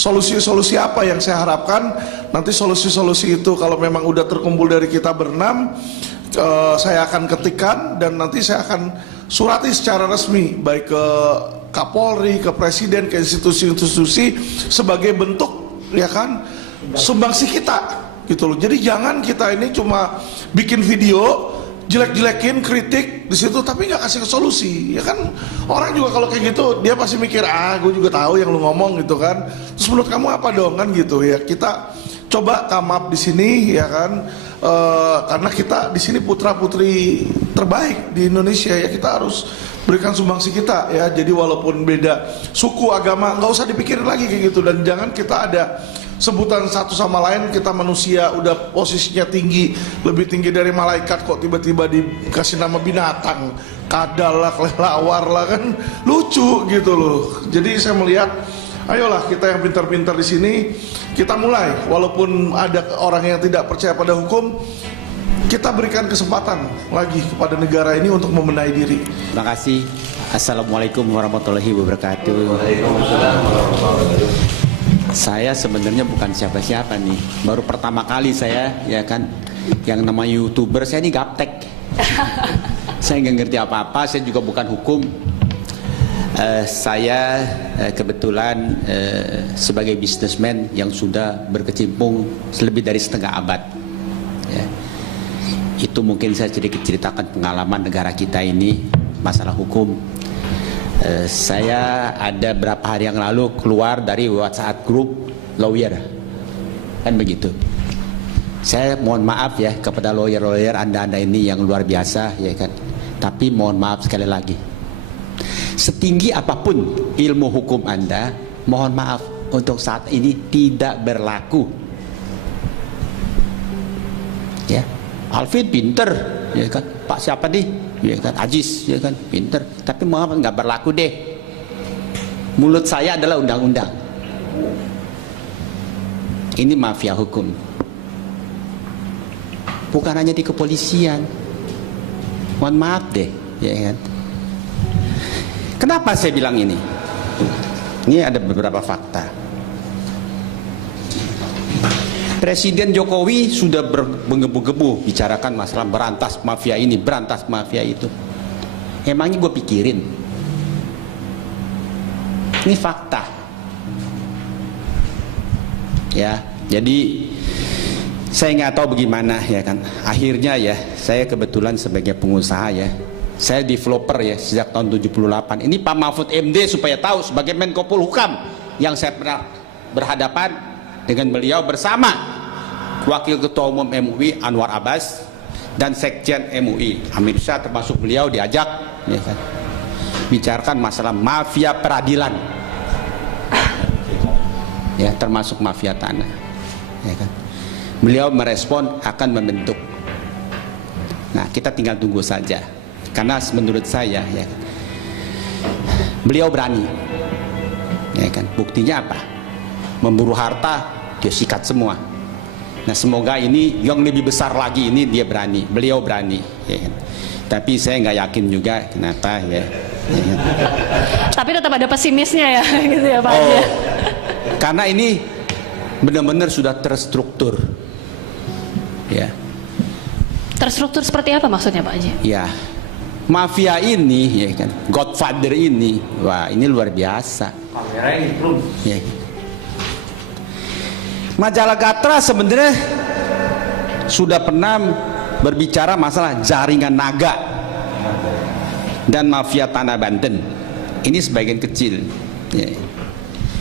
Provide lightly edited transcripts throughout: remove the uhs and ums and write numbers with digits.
solusi-solusi apa yang saya harapkan. Nanti solusi-solusi itu kalau memang udah terkumpul dari kita berenam, saya akan ketikkan dan nanti saya akan surati secara resmi baik ke Kapolri, ke Presiden, ke institusi-institusi sebagai bentuk ya kan sumbangsi kita gitu loh. Jadi jangan kita ini cuma bikin video jelek-jelekin, kritik di situ tapi nggak kasih solusi ya kan. Orang juga kalau kayak gitu dia pasti mikir gue juga tahu yang lu ngomong gitu kan. Terus menurut kamu apa dong kan gitu ya. Kita coba come up di sini ya kan. Karena kita di sini putra putri terbaik di Indonesia ya, kita harus berikan sumbangsi kita ya. Jadi walaupun beda suku, agama, nggak usah dipikirin lagi kayak gitu. Dan jangan kita ada sebutan satu sama lain, kita manusia udah posisinya tinggi, lebih tinggi dari malaikat kok tiba-tiba dikasih nama binatang, kadal lah, kelelawar lah, kan lucu gitu loh. Jadi saya melihat ayolah kita yang pintar-pintar di sini, kita mulai. Walaupun ada orang yang tidak percaya pada hukum, kita berikan kesempatan lagi kepada negara ini untuk membenahi diri. Terima kasih. Assalamualaikum warahmatullahi wabarakatuh. Saya sebenarnya bukan siapa-siapa nih. Baru pertama kali saya ya kan yang nama YouTuber. Saya ini gaptek. Saya nggak ngerti apa-apa. Saya juga bukan hukum. Saya kebetulan sebagai bisnismen yang sudah berkecimpung lebih dari setengah abad ya. Itu mungkin saya sedikit ceritakan pengalaman negara kita ini masalah hukum. Saya ada berapa hari yang lalu keluar dari WhatsApp grup lawyer kan begitu. Saya mohon maaf ya kepada lawyer-lawyer anda ini yang luar biasa ya kan. Tapi mohon maaf sekali lagi, setinggi apapun ilmu hukum Anda, mohon maaf untuk saat ini tidak berlaku. Ya, Alvin pinter, ya kan? Pak siapa nih? Ya kan, Ajis, ya kan, pinter. Tapi mohon nggak berlaku deh. Mulut saya adalah undang-undang. Ini mafia hukum. Bukan hanya di kepolisian. Mohon maaf deh, ya kan? Kenapa saya bilang ini? Ini ada beberapa fakta. Presiden Jokowi sudah menggebu-gebu bicarakan masalah berantas mafia ini, berantas mafia itu. Emangnya gue pikirin? Ini fakta. Ya, jadi saya nggak tahu bagaimana ya kan. Akhirnya ya, saya kebetulan sebagai pengusaha ya. Saya developer ya sejak tahun 78. Ini Pak Mahfud MD supaya tahu sebagai Menko Polhukam yang saya pernah berhadapan dengan beliau bersama Wakil Ketua Umum MUI Anwar Abbas dan Sekjen MUI Amir Syah, termasuk beliau diajak ya kan, bicarakan masalah mafia peradilan ya, termasuk mafia tanah ya kan. Beliau merespon akan membentuk. Nah, kita tinggal tunggu saja. Karena menurut saya ya, beliau berani ya kan. Buktinya apa? Memburu harta dia sikat semua. Nah, semoga ini yang lebih besar lagi ini dia berani, beliau berani ya kan? Tapi saya nggak yakin juga kenapa ya, ya kan? Tapi tetap ada pesimisnya ya gitu ya Pak. Karena ini benar-benar sudah terstruktur ya. Terstruktur seperti apa maksudnya Pak Haji? Ya, mafia ini ya kan, Godfather ini, wah ini luar biasa. Ya. Majalah Gatra sebenarnya sudah pernah berbicara masalah jaringan naga dan mafia tanah Banten. Ini sebagian kecil. Ya.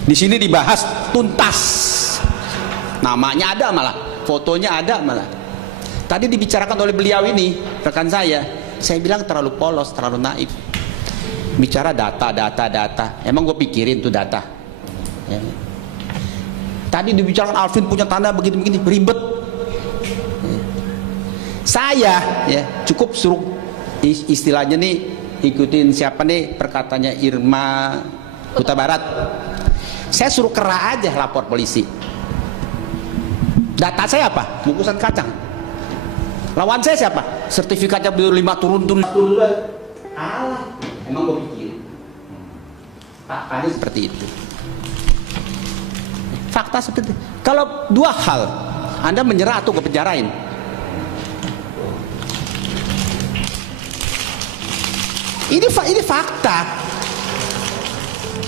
Di sini dibahas tuntas. Namanya ada malah, fotonya ada malah. Tadi dibicarakan oleh beliau ini, rekan saya. Saya bilang terlalu polos, terlalu naif. Bicara data. Emang gue pikirin tuh data. Ya. Tadi dibicarakan Alvin punya tanah begini-begini, ribet. Ya. Saya ya cukup suruh istilahnya nih ikutin siapa nih perkataannya Irma Huta Barat. Saya suruh kera aja lapor polisi. Data saya apa? Bungkusan kacang. Lawan saya siapa? Sertifikatnya beliau 5 turun. Alah, emang gue pikir. Faktanya seperti itu. Fakta seperti itu. Kalau dua hal, Anda menyerah atau kepenjarain. Ini fakta.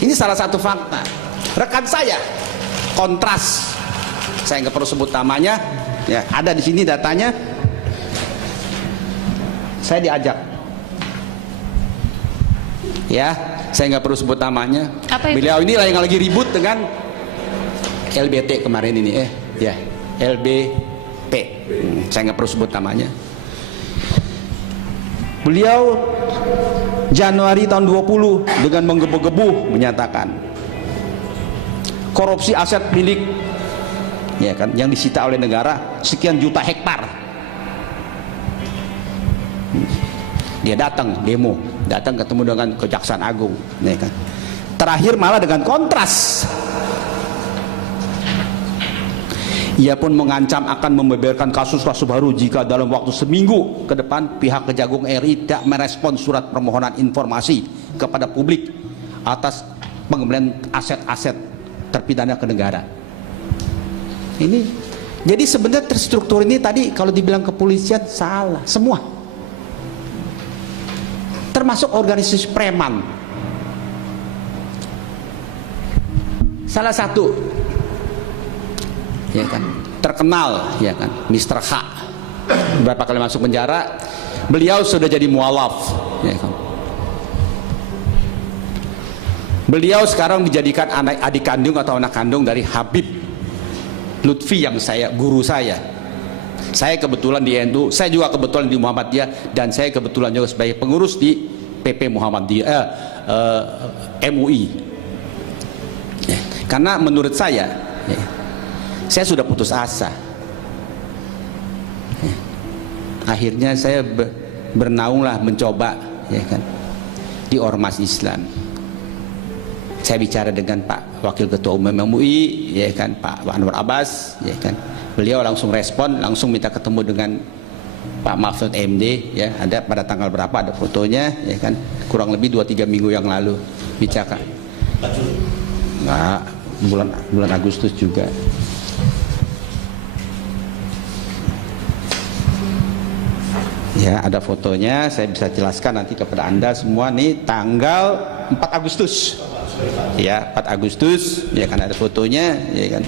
Ini salah satu fakta. Rekan saya, Kontras, saya nggak perlu sebut namanya, ya, ada di sini datanya. Saya diajak, ya, saya nggak perlu sebut namanya. Apa itu? Beliau ini yang lagi ribut dengan LBT kemarin ini, ya, LBP. Saya nggak perlu sebut namanya. Beliau Januari tahun 20 dengan menggebu-gebu menyatakan korupsi aset milik, ya kan, yang disita oleh negara sekian juta hektar. Dia datang demo, datang ketemu dengan Kejaksaan Agung, ya kan. Terakhir malah dengan Kontras. Ia pun mengancam akan membeberkan kasus-kasus baru jika dalam waktu seminggu ke depan pihak Kejagung RI tidak merespon surat permohonan informasi kepada publik atas pengembalian aset-aset terpidana ke negara. Ini jadi sebenarnya terstruktur ini tadi kalau dibilang kepolisian salah semua, termasuk organisasi preman. Salah satu, ya kan, terkenal, ya kan, Mr. H, berapa kali masuk penjara, beliau sudah jadi mualaf, ya kan. Beliau sekarang dijadikan adik kandung atau anak kandung dari Habib Lutfi yang guru saya. Saya kebetulan di NU, saya juga kebetulan di Muhammadiyah, dan saya kebetulan juga sebagai pengurus di PP Muhammadiyah, MUI. Ya, karena menurut saya, ya, saya sudah putus asa. Ya, akhirnya saya bernaunglah mencoba, ya kan, di ormas Islam. Saya bicara dengan Pak Wakil Ketua Umum MUI, ya kan, Pak Anwar Abbas, ya kan. Beliau langsung respon, langsung minta ketemu dengan Pak Mahfud MD, ya, ada pada tanggal berapa, ada fotonya, ya kan, kurang lebih 2-3 minggu yang lalu bicara. Nah, bulan Agustus juga. Ya, ada fotonya, saya bisa jelaskan nanti kepada Anda semua nih, tanggal 4 Agustus. Ya, 4 Agustus, ya kan, ada fotonya, ya kan.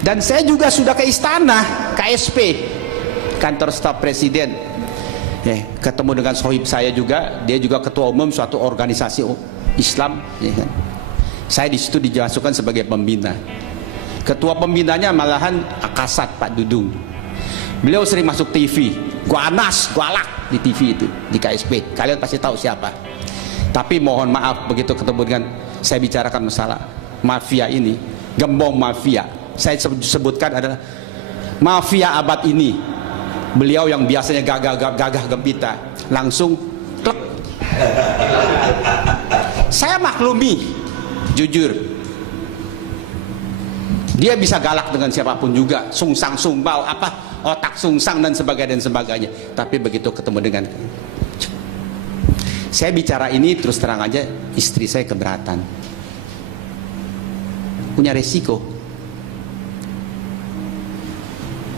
Dan saya juga sudah ke istana, KSP, kantor staf presiden, ya, ketemu dengan sohib saya juga, dia juga ketua umum suatu organisasi Islam, ya kan. Saya di situ dimasukkan sebagai pembina. Ketua pembinanya malahan Akasat, Pak Dudung. Beliau sering masuk TV, gua anas, gua alak di TV itu, di KSP. Kalian pasti tahu siapa. Tapi mohon maaf, begitu ketemu dengan saya bicarakan masalah mafia ini, gembong mafia, saya sebutkan adalah mafia abad ini. Beliau yang biasanya gagah gempita langsung klek. Saya maklumi, jujur, dia bisa galak dengan siapapun juga, sungsang sumbal, apa, otak sungsang dan sebagainya. Tapi begitu ketemu dengan saya bicara ini, terus terang aja, istri saya keberatan, punya resiko.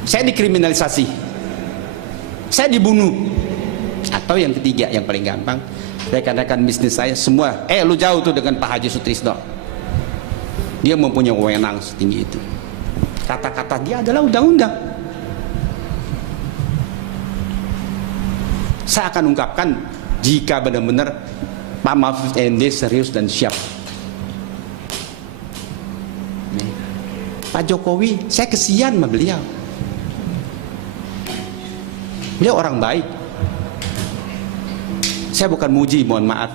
Saya dikriminalisasi, saya dibunuh, atau yang ketiga, yang paling gampang, rekan-rekan bisnis saya semua, lu jauh tuh dengan Pak Haji Sutrisno, dia mempunyai wewenang setinggi itu. Kata-kata dia adalah undang-undang. Saya akan ungkapkan jika benar-benar Pak Mahfud MD serius dan siap. Pak Jokowi, saya kesian sama beliau. Beliau orang baik. Saya bukan muji, mohon maaf.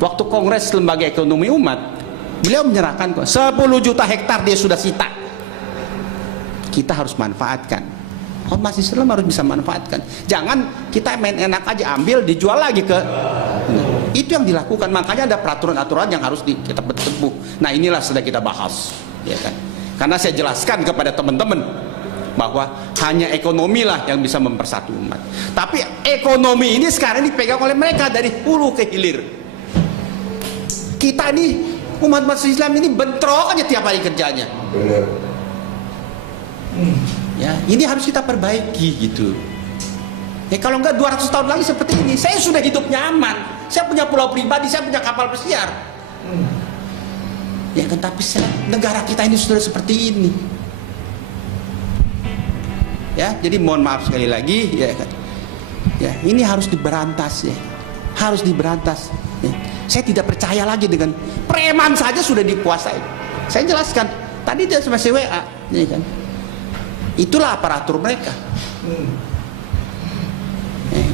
Waktu Kongres Lembaga Ekonomi Umat, beliau menyerahkan 10 juta hektar dia sudah sita. Kita harus manfaatkan. Ormas Islam harus bisa manfaatkan. Jangan kita main enak aja, ambil dijual lagi ke. Itu yang dilakukan. Makanya ada peraturan-aturan yang harus kita tempuh. Nah, inilah sedang kita bahas, ya kan. Karena saya jelaskan kepada teman-teman bahwa hanya ekonomi lah yang bisa mempersatu umat. Tapi ekonomi ini sekarang dipegang oleh mereka dari hulu ke hilir. Kita ini Umat Islam ini bentrok aja tiap hari kerjanya. Ya, ini harus kita perbaiki gitu. Ya kalau enggak 200 tahun lagi seperti ini, saya sudah hidup nyaman. Saya punya pulau pribadi, saya punya kapal pesiar. Ya kan, tapi negara kita ini sudah seperti ini. Ya, jadi mohon maaf sekali lagi, ya kan. Ya, ini harus diberantas ya. Harus diberantas. Ya. Saya tidak percaya lagi dengan preman saja sudah dikuasai. Saya jelaskan, tadi dia masih WA, ya kan. Itulah aparatur mereka. Ya.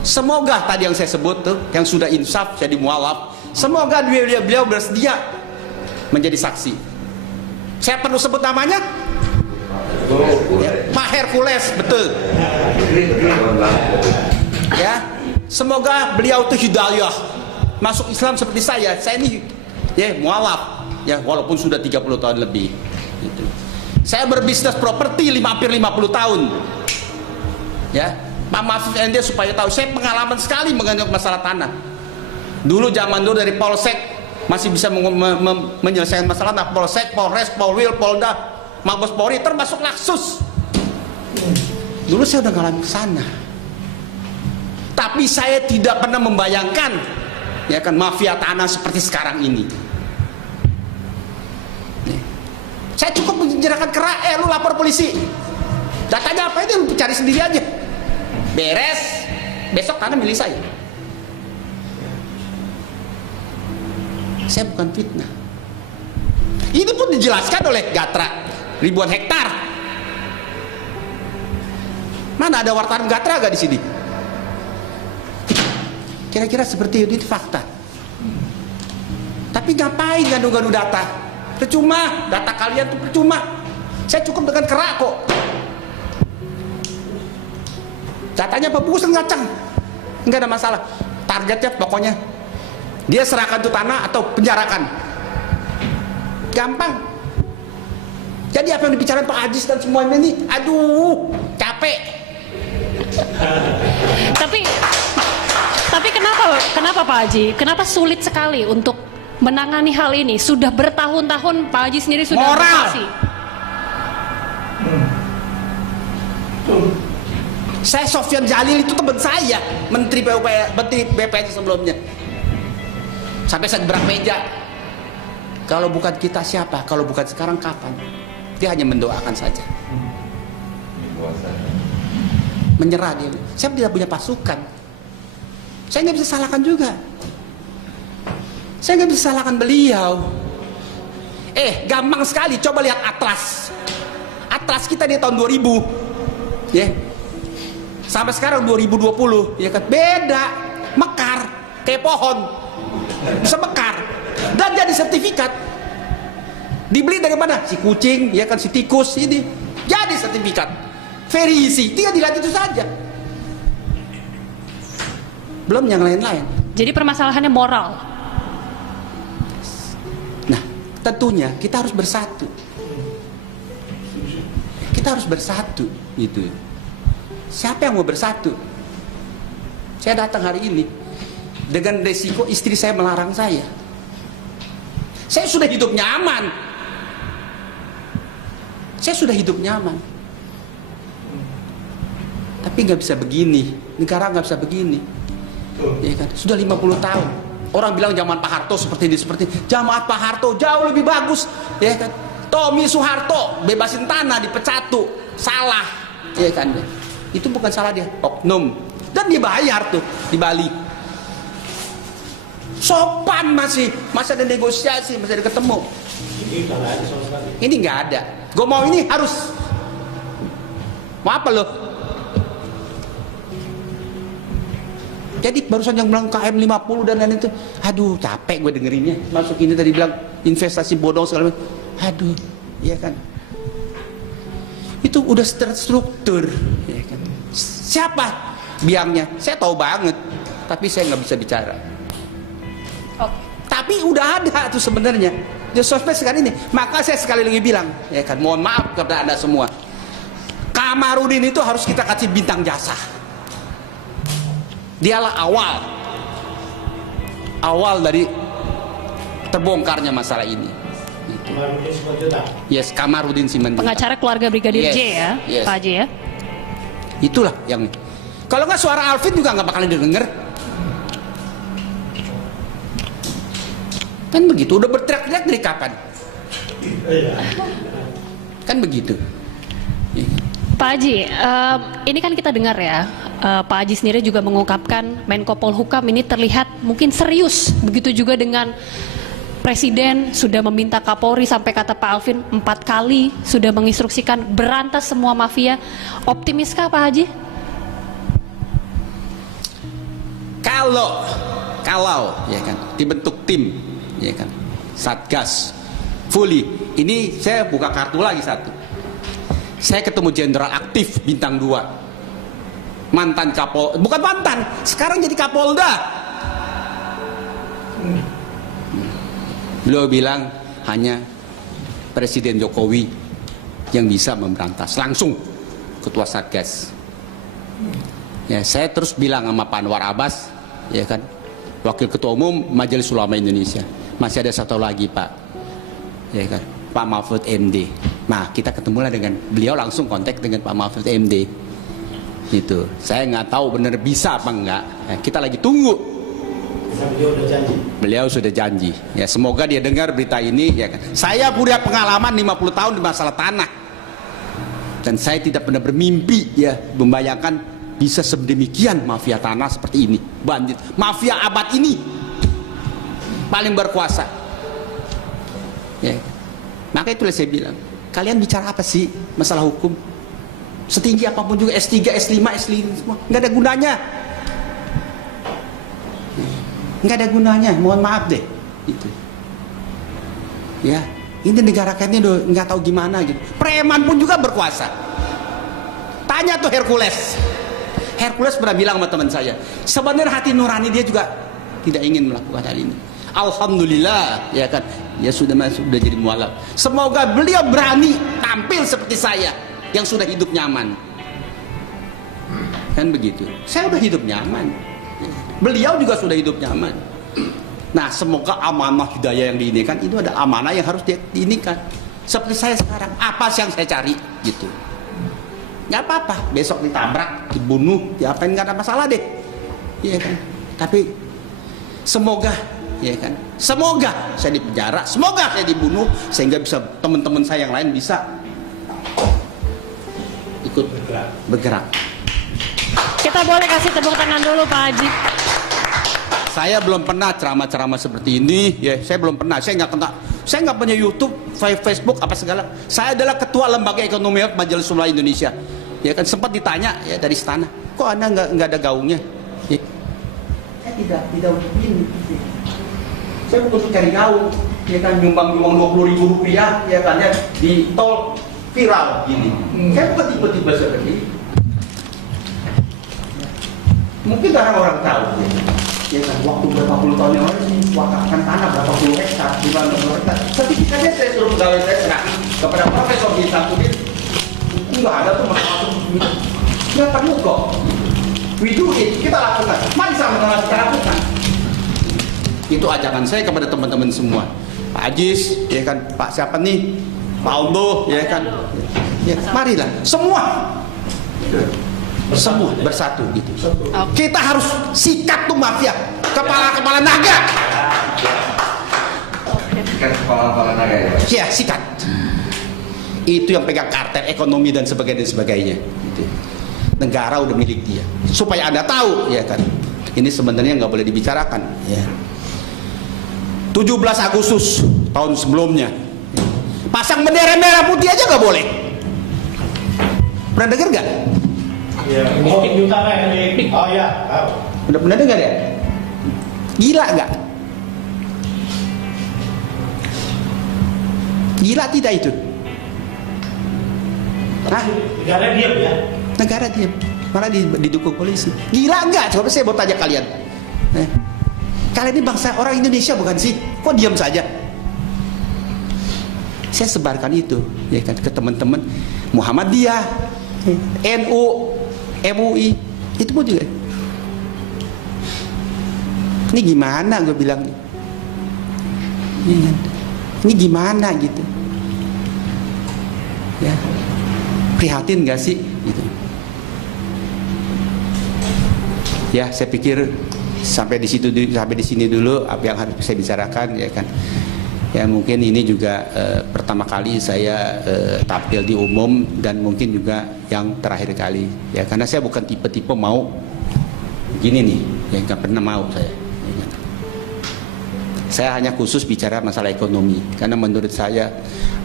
Semoga tadi yang saya sebut tuh, yang sudah insaf jadi mualaf, semoga beliau bersedia menjadi saksi. Saya perlu sebut namanya? Ya, Pak Hercules, betul. Ya, semoga beliau itu hidayah masuk Islam seperti saya. Saya ini ya mualaf, ya walaupun sudah 30 tahun lebih. Gitu. Saya berbisnis properti hampir 50 tahun. Ya, Pak Mahfud MD supaya tahu, saya pengalaman sekali mengenai masalah tanah. Dulu zaman dulu dari Polsek masih bisa menyelesaikan masalah tanah. Polsek, Polres, Polwil, Polda, Mabes Polri, termasuk Laksus. Dulu saya udah ngalamin ke sana. Tapi saya tidak pernah membayangkan ya kan mafia tanah seperti sekarang ini. Saya cukup menyerahkan ke rakyat, lu lapor polisi. Datanya apa itu, lu cari sendiri aja. Beres, besok tanah milik saya. Saya bukan fitnah. Ini pun dijelaskan oleh Gatra, ribuan hektar. Mana ada wartawan Gatra gak di sini? Kira-kira seperti itu fakta. Tapi ngapain gaduh-gaduh data? Percuma, data kalian tuh percuma. Saya cukup dengan kerak kok. Datanya bagus ngacang, nggak ada masalah. Targetnya pokoknya dia serahkan tuh tanah atau penjarakan. Gampang. Jadi apa yang dibicarakan Pak Ajis dan semuanya ini, aduh, capek. Tapi kenapa Pak Haji? Kenapa sulit sekali untuk menangani hal ini? Sudah bertahun-tahun Pak Haji sendiri sudah bersaksi. Saya Sofyan Jalil itu teman saya, Menteri BPS sebelumnya. Sampai saya gerak meja. Kalau bukan kita siapa? Kalau bukan sekarang kapan? Dia hanya mendoakan saja. Menyerah dia. Saya tidak punya pasukan. Saya nggak bisa salahkan juga. Saya nggak bisa salahkan beliau. Gampang sekali. Coba lihat atlas. Atlas kita di tahun 2000, ya. Sampai sekarang 2020, ya kan? Beda, mekar, kayak pohon, bisa mekar, dan jadi sertifikat. Dibeli dari mana? Si kucing, ya kan? Si tikus ini, jadi sertifikat. Very easy, tinggal dilihat itu saja. Belum yang lain-lain. Jadi permasalahannya moral. Nah, tentunya kita harus bersatu. Kita harus bersatu, gitu. Siapa yang mau bersatu? Saya datang hari ini dengan resiko istri saya melarang saya. Saya sudah hidup nyaman. Saya sudah hidup nyaman. Tapi nggak bisa begini. Negara nggak bisa begini. Ya kan? Sudah 50 tahun. Orang bilang zaman Pak Harto seperti ini, seperti ini. Zaman Pak Harto jauh lebih bagus. Ya kan? Tommy Soeharto bebasin tanah dipecat tuh. Salah. Ya kan? Itu bukan salah dia, oknum. Dan dibayar tuh di Bali. Sopan masih ada negosiasi, masih ada ketemu. Ini nggak ada. Gue mau ini harus. Mau apa lo? Jadi barusan yang bilang KM 50 dan lain itu, aduh capek gue dengerinnya. Masuk ini tadi bilang investasi bodong segala macam. Aduh, iya kan. Itu udah terstruktur, ya kan. Siapa biangnya? Saya tahu banget, tapi saya nggak bisa bicara. Tapi udah ada tuh sebenarnya di sosmed sekarang ini. Maka saya sekali lagi bilang, ya kan, mohon maaf kepada Anda semua. Kamarudin itu harus kita kasih bintang jasa. Dialah awal dari terbongkarnya masalah ini. Gitu. Yes, Kamarudin Simanjuntak. Pengacara keluarga Brigadir Yes, J ya, yes. Pak Haji ya. Itulah yang, kalau nggak suara Alvin juga nggak bakalan didengar. Kan begitu, udah berteriak-teriak dari kapan? Kan begitu. Pak Haji, ini kan kita dengar ya, Pak Haji sendiri juga mengungkapkan Menko Polhukam ini terlihat mungkin serius. Begitu juga dengan Presiden sudah meminta Kapolri, sampai kata Pak Alvin 4 kali sudah menginstruksikan berantas semua mafia. Optimiskah Pak Haji? Kalau ya kan dibentuk tim, ya kan, Satgas fully. Ini saya buka kartu lagi satu. Saya ketemu jenderal aktif bintang 2, mantan bukan mantan, sekarang jadi Kapolda. Beliau bilang hanya Presiden Jokowi yang bisa memberantas, langsung Ketua Satgas. Ya, saya terus bilang sama Pak Anwar Abbas, ya kan, Wakil Ketua Umum Majelis Ulama Indonesia, masih ada satu lagi Pak, ya kan, Pak Mahfud MD. Nah, kita ketemulah dengan beliau, langsung kontak dengan Pak Mahfud MD. Gitu. Saya nggak tahu benar bisa apa enggak. Ya, kita lagi tunggu. Beliau sudah janji. Ya, semoga dia dengar berita ini. Ya kan. Saya punya pengalaman 50 tahun di masalah tanah. Dan saya tidak pernah bermimpi ya membayangkan bisa sedemikian mafia tanah seperti ini. Bandit, mafia abad ini paling berkuasa. Ya. Maka itulah saya bilang, kalian bicara apa sih masalah hukum? Setinggi apapun juga, S3, S5, S5 semua nggak ada gunanya. Nggak ada gunanya, mohon maaf deh. Gitu. Ya, ini negara kayaknya udah nggak tahu gimana gitu. Preman pun juga berkuasa. Tanya tuh Hercules. Hercules pernah bilang sama teman saya, sebenarnya hati nurani dia juga tidak ingin melakukan hal ini. Alhamdulillah, ya kan, ya sudah jadi mualaf. Semoga beliau berani tampil seperti saya yang sudah hidup nyaman. Kan begitu. Saya udah hidup nyaman. Beliau juga sudah hidup nyaman. Nah, semoga amanah hidayah yang diinikan itu ada amanah yang harus diinikan. Seperti saya sekarang, apa sih yang saya cari gitu. Nggak apa-apa, besok ditabrak, dibunuh, diapain, nggak ada masalah deh. Iya kan? Tapi semoga, ya kan, semoga saya dipenjara, semoga saya dibunuh, sehingga bisa teman-teman saya yang lain bisa ikut bergerak. Kita boleh kasih tepuk tangan dulu Pak Haji. Saya belum pernah ceramah-ceramah seperti ini, ya saya belum pernah. Saya nggak punya YouTube, Facebook apa segala. Saya adalah ketua lembaga ekonomi Majelis Ulama Indonesia. Ya kan, sempat ditanya ya dari istana, kok Anda nggak ada gaungnya? Ya. Saya tidak untuk ini. Saya bukan untuk cari gaung, ya kan, nyumbang Rp20.000 ya kan, ya di tol viral gini. Saya bukan tipe-tipe seperti ini. Mungkin orang tahu, ya kan, waktu berapa puluh tahun yang lalu sih wakafkan tanah berapa puluh hektar, 50 hektar. Sertifikatnya saya suruh pegawai saya serahkan kepada Profesor Bisakudin. Enggak ada tuh masuk nggak perlu kok. We do it, kita lakukan. Mari sama-sama kita lakukan. Itu ajakan saya kepada teman-teman semua. Pak Ajis, ya kan, Pak siapa nih? Pak Aldo, ya kan. Ya, marilah semua bersatu gitu. Kita harus sikat tuh mafia, kepala naga. Sikat kepala naga ya. Ya, sikat. Itu yang pegang kartel ekonomi dan sebagainya. Gitu. Negara udah milik dia. Supaya Anda tahu, ya kan. Ini sebenarnya nggak boleh dibicarakan. Ya. 17 Agustus tahun sebelumnya, pasang bendera merah putih aja nggak boleh. Pernah dengar nggak? Ya, mungkin juga oh ya, Udah pernah dengar ya? Gila nggak? Gila tidak itu? Hah? negara diam ya. Negara diam, malah didukung polisi. Gila nggak? Coba saya mau tanya kalian. Kalian ini bangsa orang Indonesia bukan sih? Kok diam saja? Saya sebarkan itu, ya kan, ke teman-teman Muhammadiyah, NU, MUI, itu pun juga. Ini gimana gue bilang? Ini gimana gitu? Ya, prihatin nggak sih? Gitu. Ya, saya pikir sampai di sini dulu apa yang harus saya bicarakan, ya kan. Ya, mungkin ini juga pertama kali saya tampil di umum dan mungkin juga yang terakhir kali, ya, karena saya bukan tipe-tipe mau gini nih, ya nggak pernah mau saya. Ya kan. Saya hanya khusus bicara masalah ekonomi, karena menurut saya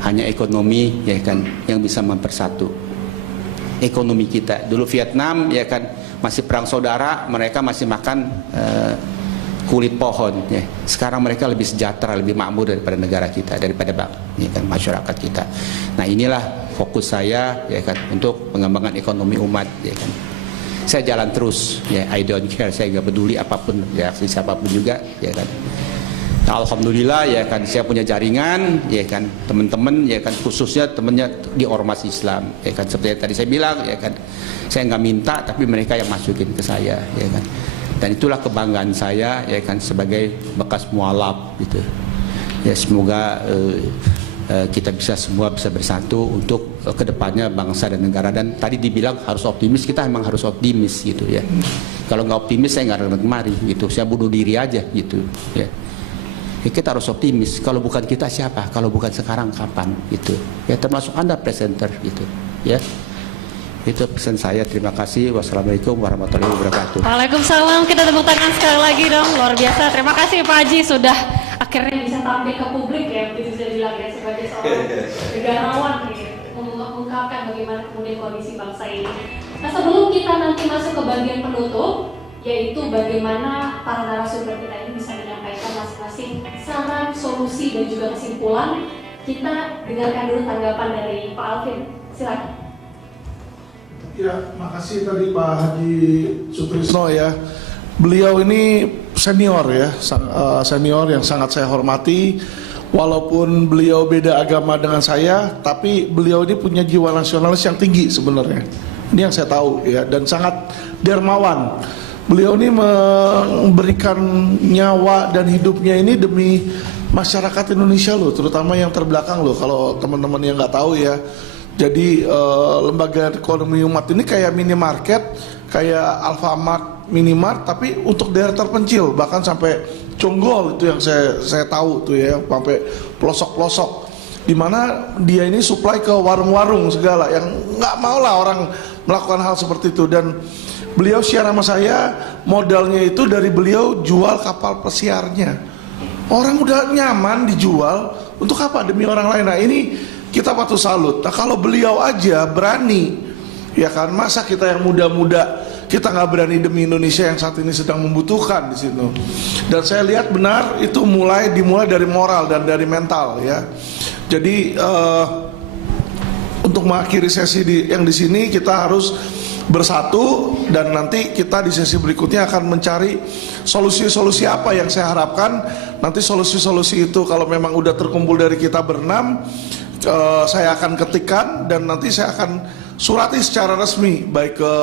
hanya ekonomi, ya kan, yang bisa mempersatu ekonomi kita. Dulu Vietnam, ya kan, masih perang saudara, mereka masih makan kulit pohon, ya. Sekarang mereka lebih sejahtera, lebih makmur daripada negara kita, daripada ya kan, masyarakat kita. Nah, inilah fokus saya, ya kan, untuk pengembangan ekonomi umat, ya kan. Saya jalan terus, ya, I don't care, saya nggak peduli apapun reaksi siapapun juga, ya kan. Nah, alhamdulillah, ya kan, saya punya jaringan, ya kan, teman-teman, ya kan, khususnya temannya di ormas Islam, ya kan, seperti yang tadi saya bilang, ya kan, saya nggak minta, tapi mereka yang masukin ke saya, ya kan. Dan itulah kebanggaan saya, ya kan, sebagai bekas mualaf, gitu. Ya, semoga kita semua bisa bersatu untuk kedepannya bangsa dan negara. Dan tadi dibilang harus optimis, kita memang harus optimis, gitu ya. Kalau nggak optimis saya nggak datang kemari, gitu. Saya bunuh diri aja, gitu. Ya. Ya, kita harus optimis. Kalau bukan kita siapa? Kalau bukan sekarang kapan? Gitu. Ya, termasuk Anda presenter, gitu. Ya. Itu pesan saya. Terima kasih. Wassalamualaikum warahmatullahi wabarakatuh. Waalaikumsalam. Kita tepuk tangan sekali lagi dong. Luar biasa. Terima kasih Pak Haji sudah akhirnya bisa tampil ke publik, ya, begitu bisa bilang, ya, sebagai seorang negarawan, ya, mengungkapkan bagaimana kemudian kondisi bangsa ini. Nah, sebelum kita nanti masuk ke bagian penutup, yaitu bagaimana para narasumber kita ini bisa menyampaikan masing-masing saran, solusi, dan juga kesimpulan, kita dengarkan dulu tanggapan dari Pak Alvin. Silakan. Ya, makasih tadi Pak Haji Sutrisno, ya. Beliau ini senior, ya, senior yang sangat saya hormati. Walaupun beliau beda agama dengan saya, tapi beliau ini punya jiwa nasionalis yang tinggi sebenarnya. Ini yang saya tahu, ya, dan sangat dermawan. Beliau ini memberikan nyawa dan hidupnya ini demi masyarakat Indonesia loh, terutama yang terbelakang loh. Kalau teman-teman yang nggak tahu, ya, jadi lembaga ekonomi umat ini kayak minimarket, kayak Alfamart, Minimart, tapi untuk daerah terpencil, bahkan sampai Conggol itu yang saya tahu tuh, ya, sampai pelosok-pelosok, dimana dia ini supply ke warung-warung segala, yang nggak mau lah orang melakukan hal seperti itu. Dan beliau share sama saya, modalnya itu dari beliau jual kapal pesiarnya. Orang udah nyaman dijual, untuk apa? Demi orang lain. Nah, ini kita patut salut. Nah, kalau beliau aja berani, ya kan, masa kita yang muda-muda kita nggak berani demi Indonesia yang saat ini sedang membutuhkan di situ. Dan saya lihat benar itu dimulai dari moral dan dari mental, ya. Jadi untuk mengakhiri sesi yang di sini kita harus bersatu, dan nanti kita di sesi berikutnya akan mencari solusi-solusi apa yang saya harapkan. Nanti solusi-solusi itu kalau memang udah terkumpul dari kita berenam, saya akan ketikkan dan nanti saya akan surati secara resmi baik ke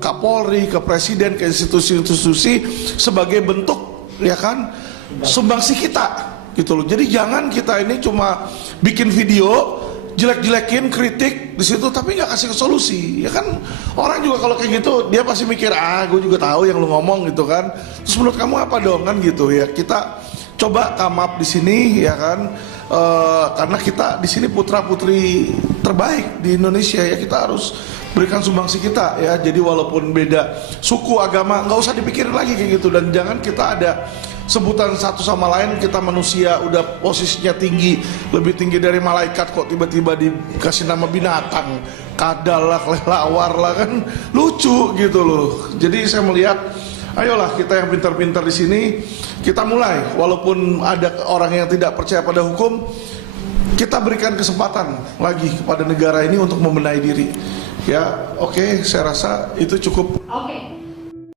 Kapolri, ke Presiden, ke institusi-institusi sebagai bentuk, ya kan, sumbangsi kita, gitu loh. Jadi jangan kita ini cuma bikin video jelek-jelekin, kritik di situ, tapi nggak kasih solusi, ya kan. Orang juga kalau kayak gitu dia pasti mikir, gue juga tahu yang lu ngomong, gitu kan. Terus menurut kamu apa dong, kan gitu ya. Kita coba come up di sini, ya kan. Karena kita di sini putra-putri terbaik di Indonesia, ya, kita harus berikan sumbangsi kita, ya. Jadi walaupun beda suku, agama, nggak usah dipikirin lagi kayak gitu. Dan jangan kita ada sebutan satu sama lain, kita manusia udah posisinya tinggi, lebih tinggi dari malaikat, kok tiba-tiba dikasih nama binatang, kadal lah, kelelawar lah, kan lucu gitu loh. Jadi saya melihat, ayolah kita yang pintar-pintar di sini, kita mulai. Walaupun ada orang yang tidak percaya pada hukum, kita berikan kesempatan lagi kepada negara ini untuk membenahi diri. Ya, oke, saya rasa itu cukup. Oke.